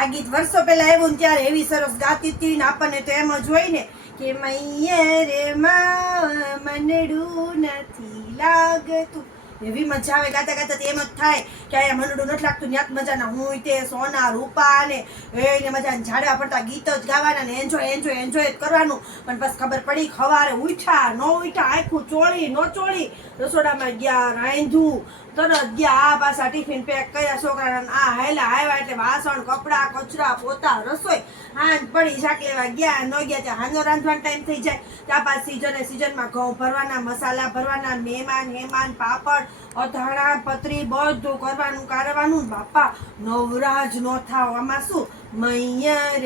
આ ગીત વર્ષો પહેલા આવ્યું ને ત્યારે એવી સરસ ગાતી હતી ને આપણને તો એમ જ હોય ને કે મૈયે રે માં મનડું નથી લાગતું, એવી મજા આવે ગાતા ગાતા. એમ જ થાય કે અહીંયા મનડું નથી લાગતું, ત્યાં મજાના હું તે સોના રૂપા ને એને મજા ઝાડવા પડતા ગીતો જ ગાવાના ને એન્જોય એન્જોય એન્જોય કરવાનું. પણ બસ ખબર પડી ખવારે ઉઠ્યા ન ઉઠ્યા, આખું ચોળી ન ચોળી, રસોડામાં ગયા, રાંધ્યું, તરત ગયા આ પાછા ટિફિન પેક કર્યા છોકરાના, આ હાયલા આવ્યા એટલે વાસણ કપડા કચરા પોતા રસોઈ, હાંજ પડી શાક લેવા ગયા ન ગયા ત્યાં હાંજો રાંધવાનો ટાઈમ થઈ જાય. ત્યાં પાછ સિઝનમાં ઘઉં ભરવાના, મસાલા ભરવાના, મહેમાન હેમાન, પાપડ અથાણા પતરી બધું કરવાનું કારવાનું. બાપા નવરાજ નો થાવ. આમાં શું મૈયર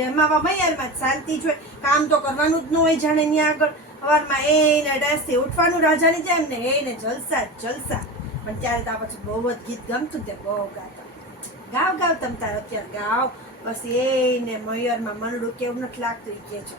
મૈયરમાં શાંતિ જોઈએ, કામ તો કરવાનું જ ન હોય. જાણે ત્યાં આગળ સવારમાં એને ડેસથી ઉઠવાનું રાજાની જેમ ને એને જલસા જલસા. પણ ત્યારે તો પછી બહુ જ ગીત ગમતું તે બહુ ગાતા. ગાવ તમ તાર અત્યારે ગાવ. બસ એને મૈયરમાં મનડું કેવું નથી લાગતું એ કે છે.